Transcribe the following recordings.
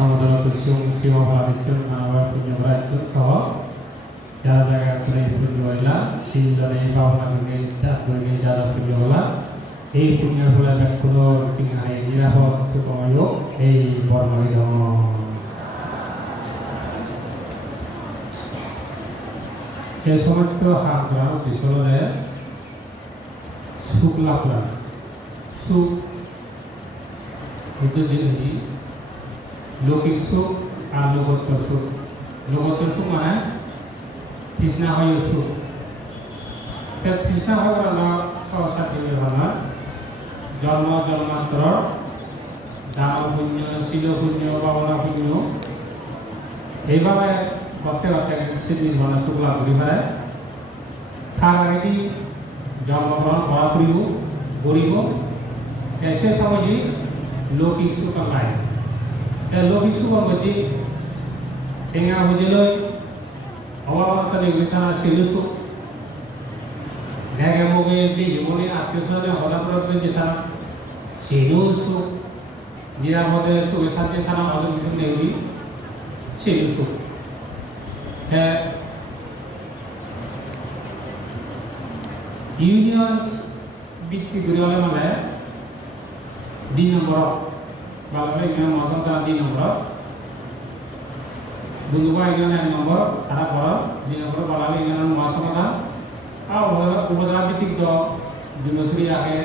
সমুদ্র শিবভাবিচ্ছন মানবার পুণ্যভাবিচ্ছন সহ যারা জায়গা করে পুণ্য হইলা শিলজনে ভাবনা করে চাপ করে যারা পুণ্য হলা এই পুণ্যের ফলে কোনো চিংহাই নিরাপদ সুখময় এই বর্ণিত এই সমস্ত হাত করার পিছনে সুখ লাভ করা সুখ দুটো জিনিস লৌকিক সুখ আর লোকোত্তর সুখ লোকোত্তর সুখ মানে তৃষ্ণা হয় সুখ তৃষ্ণা হয় সহসাথী ভাবনা জন্ম জন্মান্তর দান পুণ্য শিল পুণ্য ভাবনা পুণ্য এইভাবে করতে করতে সেদিন ভাবনা সুখ লাভ করি পারে তার আগে জন্মগ্রহণ করা করিব গরিব সে সময় লৌকিক সুখ লাই লৌকিক সুখৰ গতি টেঙা বুজিলৈ অভাৱত নিগৃতা শিলু সুখ ঘেগে মুগে জীবনে আত্মীয় স্বজনে হঠাৎ যেটা শিলু সুখ নিরাপদে সুখে শান্তি থানা অনেক কিছু নেই শিলু সুখ ইউনিয়ন ভিত্তিক করে মানে 2 নম্বর বাংলা ইউনিয়ন মতন তারা 2 নম্বর বুন্দুবা ইউনিয়ন 1 নম্বর তারা পর 2 নম্বর বাংলা ইউনিয়ন মহাসমাধান আর উপজেলা ভিত্তিক দ জুনসুরি আগে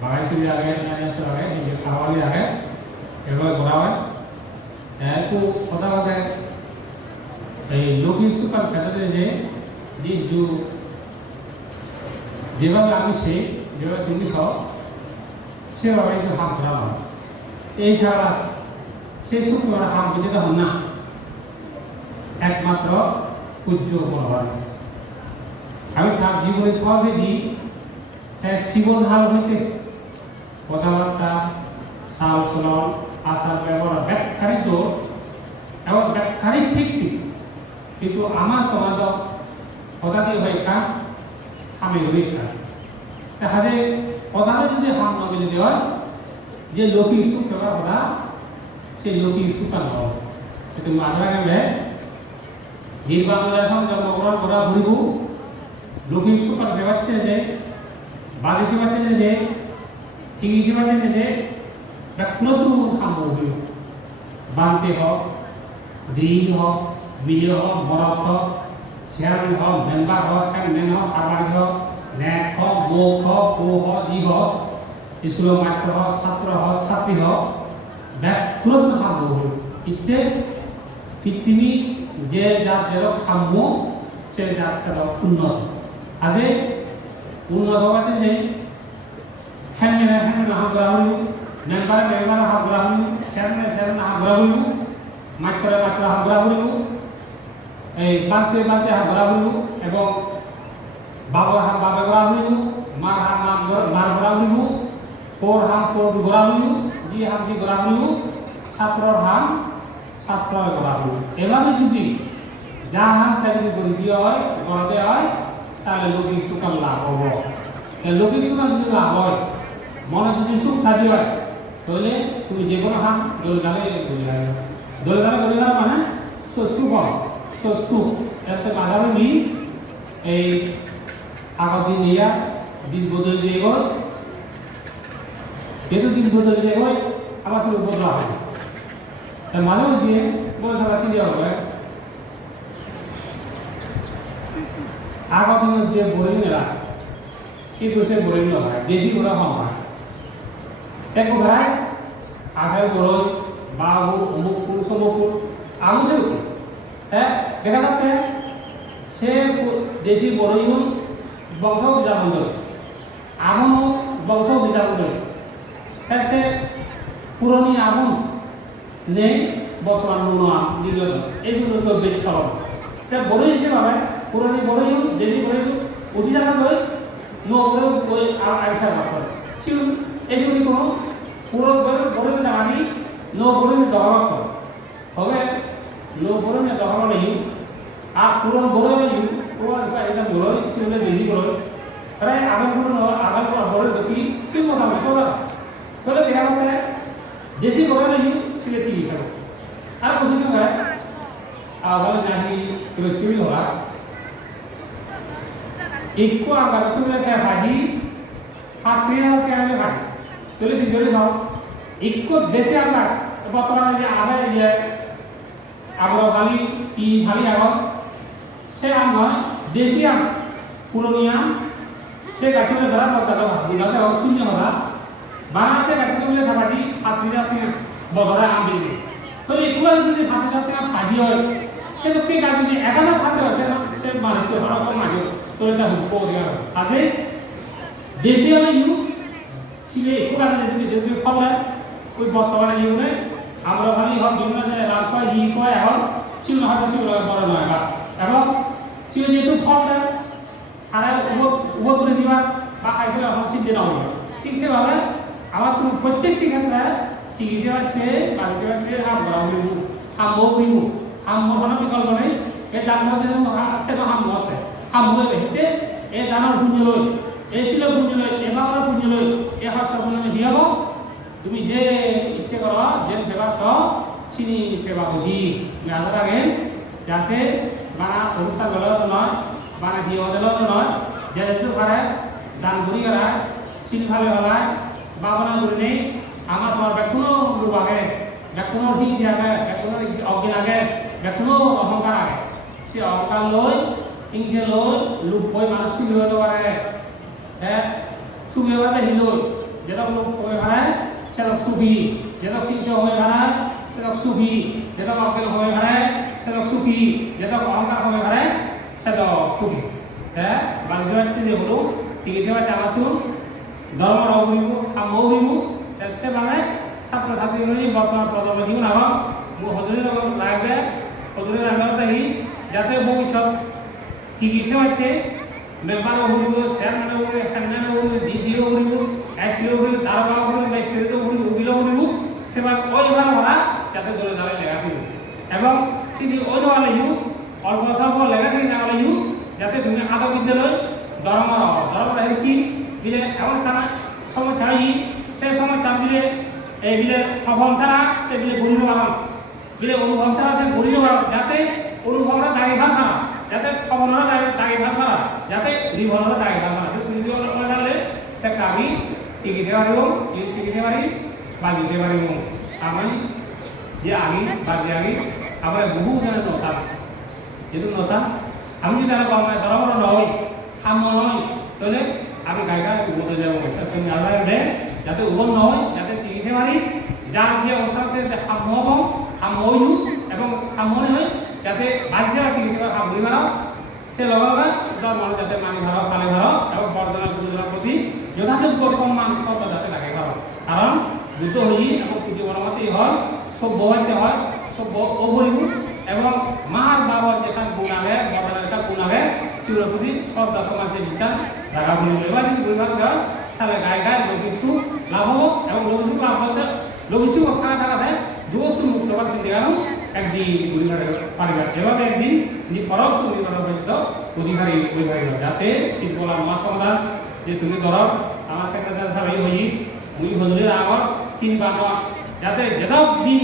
বাগাইসুরি আগে নানিয়াসুর আগে খাওয়ালি আগে এগুলো করা হয় একটু কথা কথা এই লৌকিক সুখার ক্ষেত্রে যে যেভাবে আমি সে যেভাবে তুমি সব সেভাবে একটু হাম করা হয় এই ছাড়া সে সুখ করা হাম বুঝতে হন না একমাত্র পূজ্য বলবান আমি তার জীবনে থাকবে দিই জীবন হাল হইতে কথাবার্তা সাল চলন আচার ব্যবহার ব্যাখ্যারিত এবং ব্যাখ্যারিক ঠিক ঠিক কিন্তু আমার তোমার পদাতি হয়ে কান হামে হয়ে কান তাহলে পদাতে যদি হাম নবে যদি হয় যে লৌকিক সুখ করার কথা সেই লৌকিক সুখ নয় সেটা মাত্রা গেলে নির্বাচন জন্মগ্রহণ করা ঘুরিব লৌকিক সুখ ব্যবহার যে বাজেটি বাড়তে যে ঠিকই বাড়তে যে কোনো খাম হইব বানতে হোক গৃহী হোক মিলিয় হোক মরদ হোক চেয়ারম্যান হোক মেম্বার হোক চ্যাম্পিয়ন হোক আবাড়ি হোক নেট হোক বোক হোক পো হোক জি হোক স্কুলের মাত্র হোক ছাত্র হোক ছাত্রী হোক ব্যাকুলত খাম হইব ইত্যে পৃথিবী যে যার যেরকম খাম্য সে যার সেরকম উন্নত আজে উন্নত হওয়াতে যে হ্যান্ড হাম করা হইব মেম্বার হাম করা হইব চেয়ারম্যান হাম করা হইব মাত্র হাম করা হইব এই বাঁধতে হাম করা হইব এবং বাবা করা হইব মার করা হইব পোর হাম করা হইব জি হাম জি করা হইব ছাত্রর হাম ছাত্র করা হইব এভাবে যদি যা হাম তাই যদি করে দিয়ে হয় গড়তে হয় তাহলে লৌকিক সুখ লাভ হব লৌকিক সুখ যদি লাভ হয় মনে যদি সুখ থাকি হয় তাহলে তুমি যে কোনো হাম দোলগালে গড়ে গেল মানে সুখ হয় সুখ এতে মাঝাবে নি এই আগত দিন দিয়া দিন বদলে দিয়ে গল যেহেতু দিন বদলে দিয়ে গল আবার তুমি বদলা হবে তাই মাঝে দিয়ে বলে থাকা সিরিয়া হবে আগত দিনের যে বোরিং এরা কিন্তু সে বোরিং হয় বেশি করে কম হয় এক ভাই আগে বড়ই বাবু অমুক সমুকুর আমুছে হ্যাঁ দেখা যাচ্ছে সে দেশি বড়ই বংশ বিজাপন করে আগুন বংশ বিজাপন করে সে পুরনি আগুন নেই বর্তমান নুন নির্গত এই জন্য বেশ সরল বড়ই হিসেবে পুরনি বড়ই দেশি বড়ই উঠি যাওয়া করে নগরে বই আর আইসা করে এই জন্য কোনো পুরো বড়ই জানি নগরে দখল করে হবে নগরে দখল নেই আর পুরন বড়ই নেই পুরন এটা বড়ই সেগুলো বেশি বড়ই তাই আগাম পুরন আগাম বড়ই গতি ঠিক মোটামুটি সবাই দেখা যাচ্ছে দেশি বড়ই নেই সেটা ঠিক থাকে আর বসে তো হয় আবার জানি রুচি হওয়া একটু আবার তুমি লেখা ভাজি পাত্রিয়া কেমন ভাজি তুলে সিদ্ধি সব একটু দেশে আমরা বর্তমানে যে আবার যে আমরা খালি কি খালি এখন সে আম নয় দেশি আম পুরনি আম সে গাছগুলো ধরা কথা কথা দিলাতে শূন্য কথা বাংলাদেশে গাছগুলো খাবারটি পাত্রিয়া থেকে বদরা আম বেরিয়ে তো এগুলো যদি পাত্রিয়া থেকে ভাজি হয় সে তো কে গাছ যদি একাধিক খাতে হয় সে মারিতে ভালো করে মারি তো এটা হুক দেওয়া হয় আজে দেশি আমি ইউ সিলে একটু কাজে যদি ফলে ওই বর্তমানে ইউনে আমরা খালি হন বিভিন্ন জায়গায় রাত পাই হি কয় এখন চিউন হয়তো চিউন বড় নয় বা এবং চিউ যেহেতু ফলটা আর উপ করে দিবা বা খাইতে এখন চিন্তা না হইবা ঠিক সেভাবে আমার তুমি প্রত্যেকটি ক্ষেত্রে চিকিৎসা হচ্ছে বাড়িতে হচ্ছে হাম করা হইব হাম বউ হইব হাম কোনো বিকল্প নেই এই দান মধ্যে সে তো হাম মতে হাম হয়ে হেঁটে এই দানের পুঁজি লই এই ছিল পুঁজি লই এবার পুঁজি লই এ হাতটা পুঁজি দিয়াব তুমি যে ইচ্ছে করো যে পেবা সব চিনি পেবা বুঝি মেয়াদের আগে যাতে বানা অনুষ্ঠান গেলেও তো নয় বানা দিয়ে দিলেও তো নয় যে যেতে পারে দান করি গেলায় চিনি ভালো হলায় বাবনা করি নেই আমার তোমার কোনো রূপ আগে কোনো ডিসি আগে কোনো অজ্ঞান আগে কোনো অহংকার আগে সে অহংকার লই ইংসে লই লুপ হয়ে মানুষ সুবি হতে পারে হ্যাঁ সুবি হতে হিলই যেটা লোক হয়ে পারে সেটা সুবি যেটা কিঞ্চ হয়ে পারে সেটা সুবি যেটা অজ্ঞান হয়ে পারে সেটা সুবি যেটা অহংকার হয়ে পারে সেটা সুবি হ্যাঁ বাংলাদেশে যে হলো ঠিক আছে জানাতুন ধর্ম অবহিব হাম অবহিব সে মানে ছাত্রছাত্রীগুলি বর্তমান প্রজন্ম জীবন আবার হজরের লাগবে হজরের আগে যাতে ভবিষ্যৎ চিকিৎসা হচ্ছে ব্যাপার হইব স্যার হইব এখানে হইব ডিসিও হইব এসিও হইব দারোগা হইব ম্যাজিস্ট্রেটও হইব উকিলও হইব সেবার ওইবার ওরা যাতে দলে দলে লেখা ছিল এবং সেটি ওই হলে ইউ অল্প স্বল্প লেখা থেকে না হলে ইউ যাতে তুমি আদৌ বিদ্যালয় ধর্মরা কি বিলে এমন থানা সমস্যা হয় সে সমস্যা বিলে এই বিলে সফল ছাড়া সে বিলে গরিব বানান বিলে অনুভব ছাড়া সে গরিব বানান যাতে অনুভবরা দাগে ভাগ না যাতে খবররা দাগে ভাগ না যাতে রিভলরা দাগে ভাগ না তুমি রিভলরে সে কামি চিকিৎসা পারিব চিকিৎসা পারি বা দিতে পারিব আমি যে আগে বা যে আগে আমার বহু জনের নথা যেহেতু নথা আমি যদি আর ধর্ম নয় সাম্য নয় তাহলে আমি গায়িকা উবতে যাবো তুমি আল্লাহ দে যাতে উবন নয় যাতে চিকিৎসা পারি যার যে অবস্থাতে সাম্য হব সাম্য হইউ এবং সাম্য হয় যাতে বাঁচতে বা চিকিৎসা সামরি মারাও সে লগাবে তার মানুষ যাতে মানি ভাড়াও কালে ভাড়াও এবং বর্ধনা গুরুজনের প্রতি যথাযোগ্য সম্মান শ্রদ্ধা যাতে লাগে কারণ যুদ্ধ হই এবং কিছু বনমাতেই হয় সভ্য হইতে হয় সভ্য অভরিব এবং মার বাবার যেটা গুণ আগে বর্ধনার যেটা গুণ আগে সেগুলোর প্রতি শ্রদ্ধা সমাজে যেটা রাখা বলি এবার যদি পরিবার দেওয়া তাহলে গায়ে গায়ে লঘিষ্ঠু লাভ হবো এবং লঘিষ্ঠু লাভ করতে লঘিষ্ঠু থাকা থাকাতে যুবস্তু মুক্ত হবার চিন্তা একদিন পরিবার যেভাবে একদিন পরোক্ষ পরিচিত অধিকারী পরিবারী যাতে ঠিক বলা আমার সমাধান যে তুমি ধরো আমার সেক্রেটারি সাহেব হই মুই হজুরের আগত তিন বানো যাতে যেসব দিন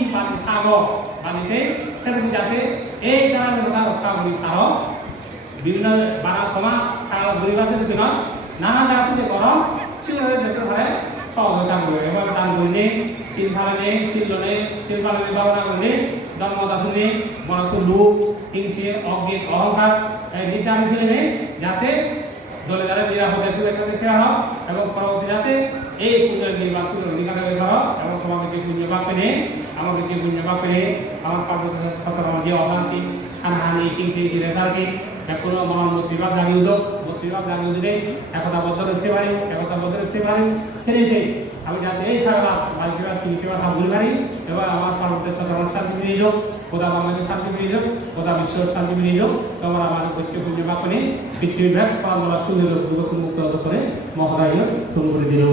থাক বাড়িতে সেদিন যাতে এই কারণে রক্ষা করি থাক বিভিন্ন বানা ক্ষমা সারা পরিবার যদি নয় নানা জায়গা থেকে করো সেভাবে যেতে পারে সহযোগিতা করবে এবার দান করলে শিল ফালানে শিলনে শিল ফালানে ভাবনা করলে ধর্মদাসনে মনত লোক হিংসে অজ্ঞেক অহংকার নিচান ফেলে যাতে দলে দলে নিরাপদে শুভেচ্ছা দিতে হোক এবং পরবর্তী যাতে এই পূজার নির্বাচন অধিকার ব্যবহার হোক এবং সমাজকে পুণ্যবাদ পেলে আমাদেরকে পুণ্যবাদ পেলে আমার পার্বত্য সতর্ক যে অশান্তি হানাহানি হিংসে রেখাছি কোনো মহান মন্ত্রীবাদ লাগিয়ে উঠো মন্ত্রীবাদ লাগিয়ে দিলে একতাবদ্ধ রাখতে পারি একতাবদ্ধ রাখতে পারি সেটাই আমি যাতে এই সারা বাড়িতে চিনতে ভুল পারি এবং আমার পার্বত্যের সাথে আমার শান্তি ফিরিয়ে যাও কোথা বাংলাদেশ শান্তি ফিরিয়ে যাও কোথা বিশ্বের শান্তি ফিরিয়ে যাও তোমার আমার উচ্চ পুণ্য বাপনে পৃথিবীর ভ্যাগ পাওয়া সুন্দর মুক্ত করে মহোদয় শুরু করে দিল।